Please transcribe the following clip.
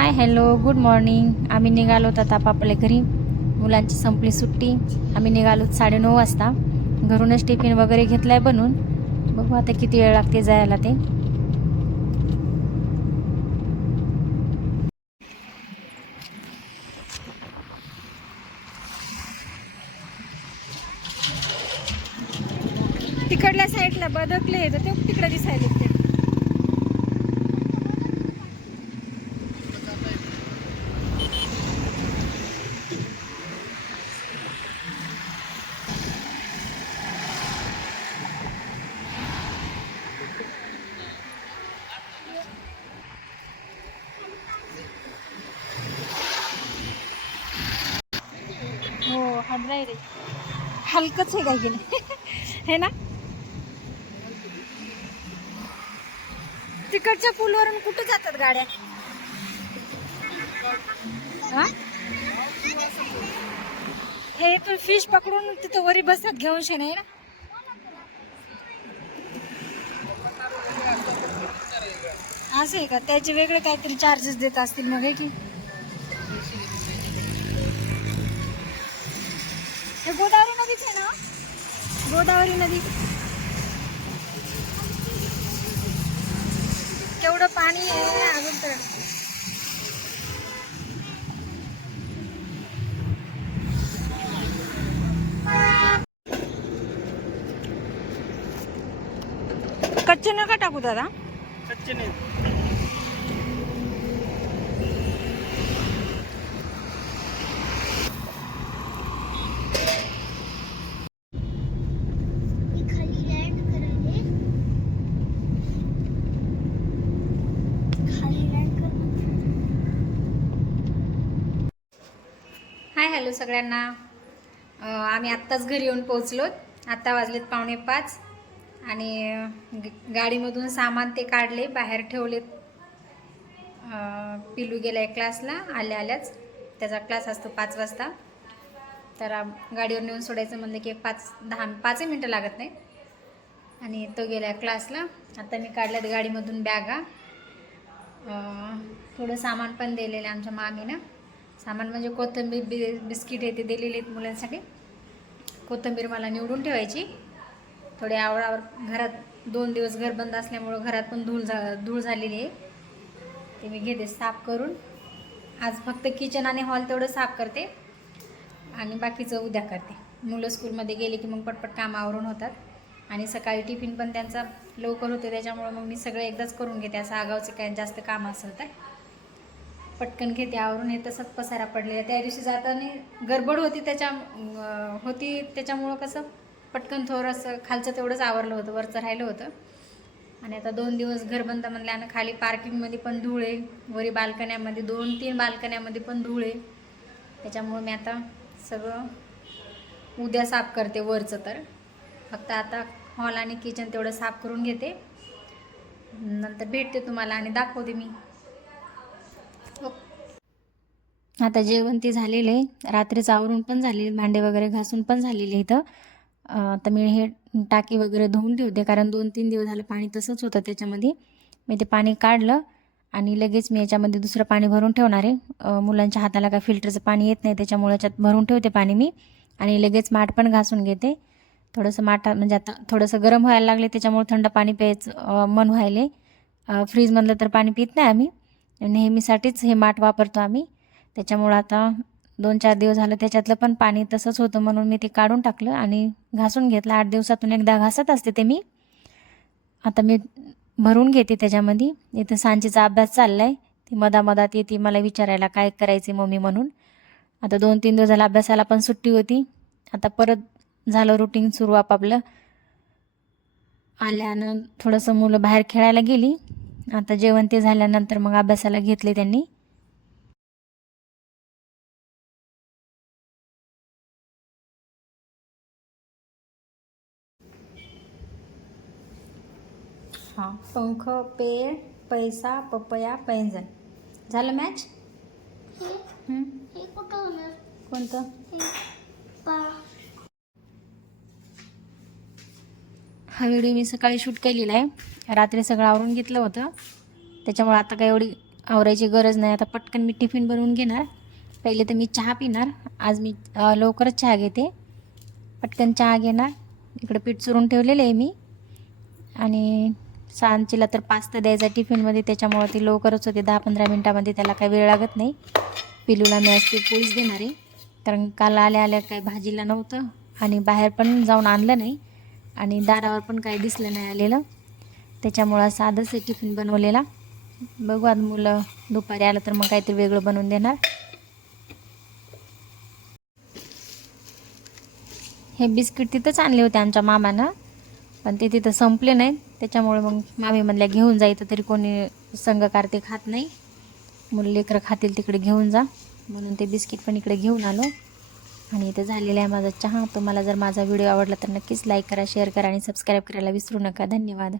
Hi hello good morning आम्ही निघालो आता आपापल्या घरी. मुलांची संपली सुट्टी. आम्ही निघालो साडेनऊ वाजता. घरूनच टिफिन वगैरे घेतलाय बनवून बघू आता किती वेळ लागते जायला ते. तिकडल्या साईडला बदकले तर ते तिकडे दिसायले नाही रे. हलकच आहे काय की नाही हे ना. तिकडच्या पूलवरून कुठे जातात गाड्या? हा? हे पण फिश पकडून तिथं वरी बसतात घेऊन शे नाही ना. असं आहे का? त्याचे वेगळे काहीतरी चार्जेस देत असतील मग की? गोदावरी नदी. केवढं पाणी आहे अजून तर. कच्चे नका टाकू दादा. कच्चे नाही मी खाली लँड करायले खाली लँड कर हाय हॅलो सगळ्यांना. आम्ही आत्ताच घरी येऊन पोहोचलो. आत्ता वाजलेत पावणे पाच. आणि ग- गाडीमधून सामान ते काढले बाहेर ठेवलेत. पिलू गेला आहे क्लासला आल्या आल्याच. त्याचा क्लास असतो पाच वाजता. तर गाडीवर नेऊन सोडायचं म्हणलं की पाच दहा पाचही मिनटं लागत नाही आणि तो गेला क्लासला. आता मी काढल्यात गाडीमधून बॅगा. थोडं सामान पण दिलेलं आहे आमच्या मामीनं. सामान म्हणजे कोथिंबीर बि बिस्किट आहे ते दिलेले आहेत मुलांसाठी. कोथिंबीर मला निवडून ठेवायची. थोडी आवडावर घरात दोन दिवस घर बंद असल्यामुळं घरात पण धूळ झा धूळ झालेली आहे. ते मी घेते साफ करून. आज फक्त किचन आणि हॉल तेवढं साफ करते. आणि बाकीचं उद्या करते. मुलं स्कूलमध्ये गेले की मग पटपट काम आवरून होतात. आणि सकाळी टिफिन पण त्यांचा लवकर होते त्याच्यामुळं मग मी सगळं एकदाच करून घेते. असं आगावचं काय जास्त काम असेल तर. पटकन घेते आवरून हे तसंच पसारा पडलेला त्या दिवशी जाताना गडबड होती त्याच्या होती त्याच्यामुळं कसं पटकन थोडंसं खालचं तेवढंच आवरलं होतं वरचं राहिलं होतं. आणि आता दोन दिवस घर बंद म्हणल्यानं खाली पार्किंगमध्ये पण धूळ आहे वरी बाल्कन्यामध्ये दोन तीन बाल्कन्यामध्ये पण धूळ आहे. त्याच्यामुळं मी आता सगळं उद्या साफ करते वरचं तर. फक्त आता हॉल आणि किचन तेवढं साफ करून घेते. नंतर भेटते तुम्हाला आणि दाखवते मी. आता जेवण ते झालेलं आहे. रात्रीचं आवरून पण झाले भांडे वगैरे घासून पण झालेले इथं. तर आता मी हे टाकी वगैरे धुवून ठेवते कारण दोन तीन दिवस झालं पाणी तसंच होतं त्याच्यामध्ये. मी ते पाणी काढलं आणि लगेच मी याच्यामध्ये दुसरं पाणी भरून ठेवणार आहे. मुलांच्या हाताला काय फिल्टरचं पाणी येत नाही त्याच्यामुळे याच्यात भरून ठेवते पाणी मी आणि लगेच माठ पण घासून घेते. थोडंसं माठा म्हणजे आता थोडंसं गरम व्हायला लागले त्याच्यामुळे थंड पाणी प्यायचं मन व्हायले. फ्रीजमधलं तर पाणी पित नाही आम्ही. नेहमीसाठीच हे माठ वापरतो आम्ही. त्याच्यामुळं आता दोन चार दिवस झालं त्याच्यातलं पण पाणी तसंच होतं म्हणून मी ते काढून टाकलं आणि घासून घेतलं. आठ दिवसातून एकदा घासत असते ते मी. आता मी भरून घेते त्याच्यामध्ये. इथं सांजेचा अभ्यास चालला आहे ती मधामधात येते मला विचारायला काय करायचे मम्मी म्हणून. आता दोन तीन दिवस झाला अभ्यासाला पण सुट्टी होती. आता परत झालं रुटीन सुरू आपापलं. आल्यानं थोडंसं मुलं बाहेर खेळायला गेली. आता जेवण ते झाल्यानंतर मग अभ्यासाला घेतले त्यांनी. हां पंख पेड़ पैसा पपया पैंजण. झालं मॅच हं? हे कुठं होणार कोणतं? हे पा हा व्हिडिओ मी सकाळी शूट केलेला आहे. रात्री सगळं आवरून घेतलं होतं. त्याच्यामुळे आता काही एवढी आवरायची गरज नाही. आता पटकन मी टिफिन बनवून घेणार. पहिले तर मी चहा पिणार. आज मी अ, लवकरच चहा घेते. पटकन चहा घेणार. इकडं पीठ चुरून ठेवलेलं आहे मी. आणि सांचीला तर पास्ता द्यायचा टिफिनमध्ये त्याच्यामुळं ती लवकरच होते. दहा पंधरा मिनटामध्ये त्याला काही वेळ लागत नाही. पिलूला मी असते पोळीच देणार आहे. कारण काल आल्या आल्या काही भाजीला नव्हतं. आणि बाहेर पण जाऊन आणलं नाही. आणि दारावर पण काही दिसलं नाही आलेलं. त्याच्यामुळं साधंच आहे टिफिन बनवलेला. बघू आज मुलं दुपारी आलं तर मग काहीतरी वेगळं बनवून देणार. हे बिस्किट तिथंच आणले होते आमच्या मामानं. पण ते तिथं संपले नाहीत. त्याच्यामुळे मग मामी म्हणल्या घेऊन जायचं तरी कोणी संघ ते खात नाही. मुलं लेकरं खातील तिकडे घेऊन जा. म्हणून ते बिस्किट पण इकडे घेऊन आलो. आणि इथं झालेला आहे माझा चहा. तुम्हाला जर माझा व्हिडिओ आवडला तर नक्कीच लाईक करा शेअर करा आणि सबस्क्राईब करायला विसरू नका. धन्यवाद.